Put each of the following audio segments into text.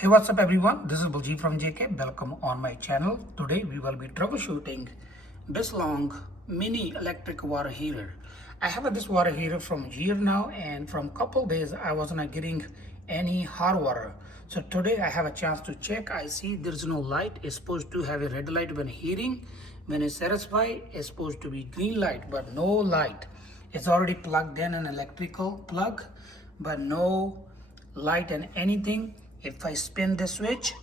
Hey, what's up everyone? This is Baljit from JK. Welcome on my channel. Today we will be troubleshooting Biselong mini electric water heater. I have this water heater from a year now, and from couple days I was not getting any hot water. So today I have a chance to check. I see there's no light. It's supposed to have a red light when heating. When it's satisfied, it's supposed to be green light, but no light. It's already plugged in an electrical plug, but no light and anything. If I spin the switch,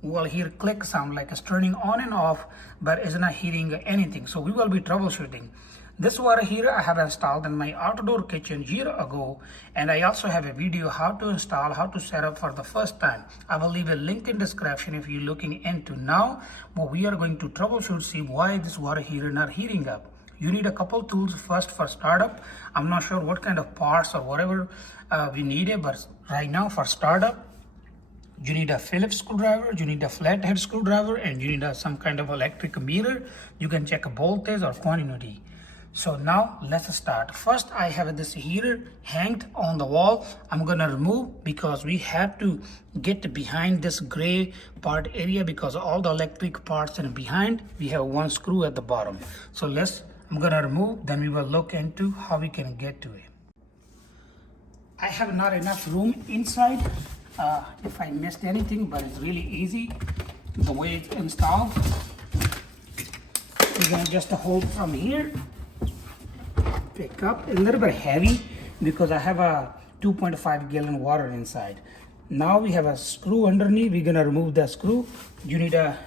we'll hear click sound like it's turning on and off, but it's not heating anything. So we will be troubleshooting. This water heater I have installed in my outdoor kitchen year ago, and I also have a video how to install, how to set up for the first time. I will leave a link in description if you're looking into now. But we are going to troubleshoot, see why this water heater not heating up. You need a couple tools first for startup. I'm not sure what kind of parts or whatever we need it, but right now for startup, you need a Phillips screwdriver, you need a flathead screwdriver, and you need some kind of electric meter. You can check a voltage or quantity. So now let's start. First, I have this heater hanged on the wall. I'm gonna remove because we have to get behind this gray part area because all the electric parts are behind. We have one screw at the bottom. So I'm gonna remove, then we will look into how we can get to it. I have not enough room inside if I missed anything, but it's really easy the way it's installed. We're gonna just hold from here, pick up a little bit heavy because I have a 2.5 gallon water inside. Now we have a screw underneath. We're gonna remove the screw. You need a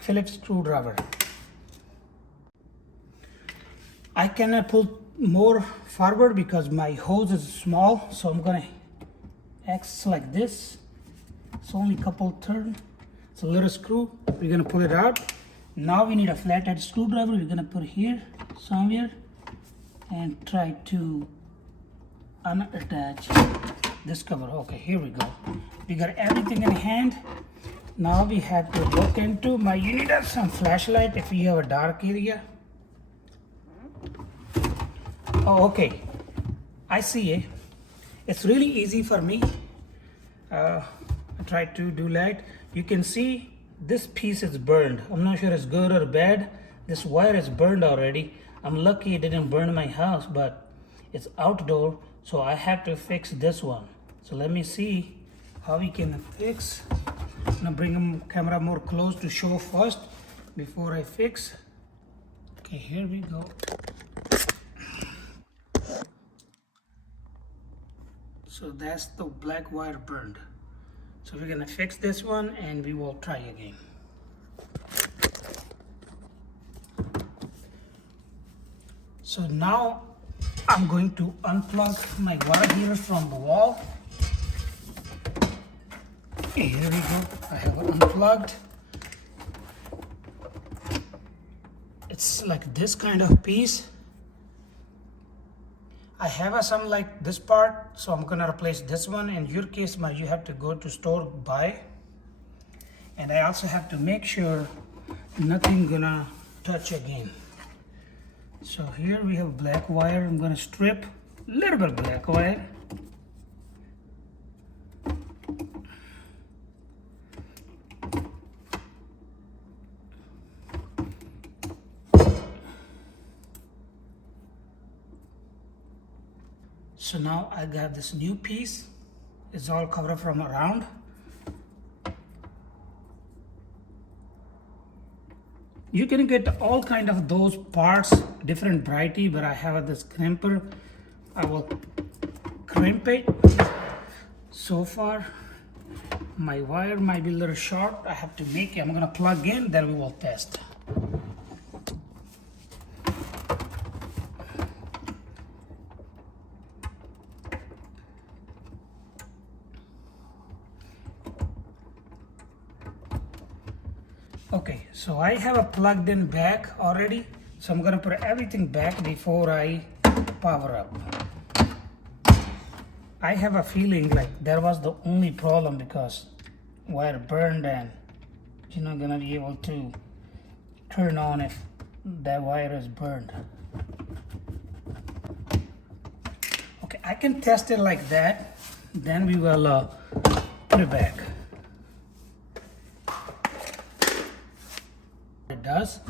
Phillips screwdriver. I cannot pull more forward because my hose is small, so I'm gonna X like this. It's only a couple turn. It's a little screw. We're gonna pull it out. Now we need a flathead screwdriver. We're gonna put here somewhere and try to unattach this cover. Okay, here we go. We got everything in hand. Now we have to look into you need some flashlight if you have a dark area. Oh, okay. I see it. It's really easy for me. I try to do light. You can see this piece is burned. I'm not sure it's good or bad. This wire is burned already. I'm lucky it didn't burn my house, but it's outdoor, so I have to fix this one. So let me see how we can fix. I'm gonna bring the camera more close to show first before I fix. Okay, here we go. So that's the black wire burned. So we're gonna fix this one and we will try again. So now I'm going to unplug my water heater from the wall. Here we go. I have it unplugged. It's like this kind of piece. I have some like this part, so I'm gonna replace this one. In your case, you have to go to store buy, and I also have to make sure nothing gonna touch again. So here we have black wire. I'm gonna strip a little bit of black wire. So now I got this new piece. It's all covered from around. You can get all kind of those parts, different variety, but I have this crimper. I will crimp it. So far, my wire might be a little short. I have to make it. I'm gonna plug in, then we will test. Okay, so I have a plugged in back already, so I'm gonna put everything back before I power up. I have a feeling like that was the only problem because wire burned and you're not gonna be able to turn on if that wire is burned. Okay, I I can test it like that. Then we will put it back. It does.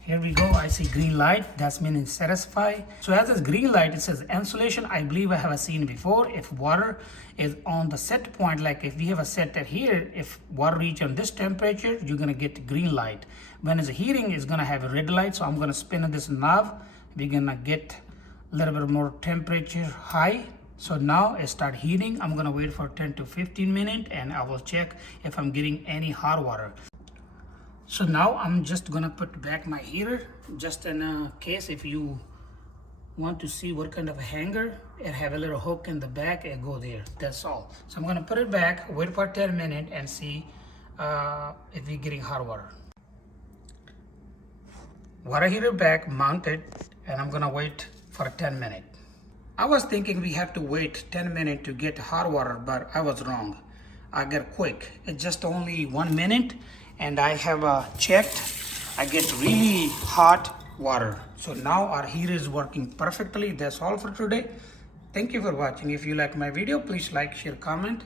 Here we go. I see green light. That's meaning satisfy. So as this green light, it says insulation. I believe I have seen before. If water is on the set point, like if we have a set at here, if water reach on this temperature, you're gonna get green light. When it's heating, it's gonna have a red light. So I'm gonna spin this knob. We're gonna get a little bit more temperature high. So now it start heating. I'm gonna wait for 10 to 15 minutes and I will check if I'm getting any hot water. So now I'm just gonna put back my heater, just in a case if you want to see what kind of a hanger. It have a little hook in the back and go there. That's all. So I'm gonna put it back, wait for 10 minutes and see if we're getting hot water. Water heater back mounted and I'm gonna wait for 10 minutes. I was thinking we have to wait 10 minutes to get hot water, but I was wrong. I get quick. It's just only 1 minute and I have checked. I get really hot water. So now our heater is working perfectly. That's all for today. Thank you for watching. If you like my video, please like, share, comment,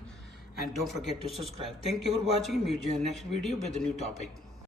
and don't forget to subscribe. Thank you for watching. Meet you in the next video with a new topic.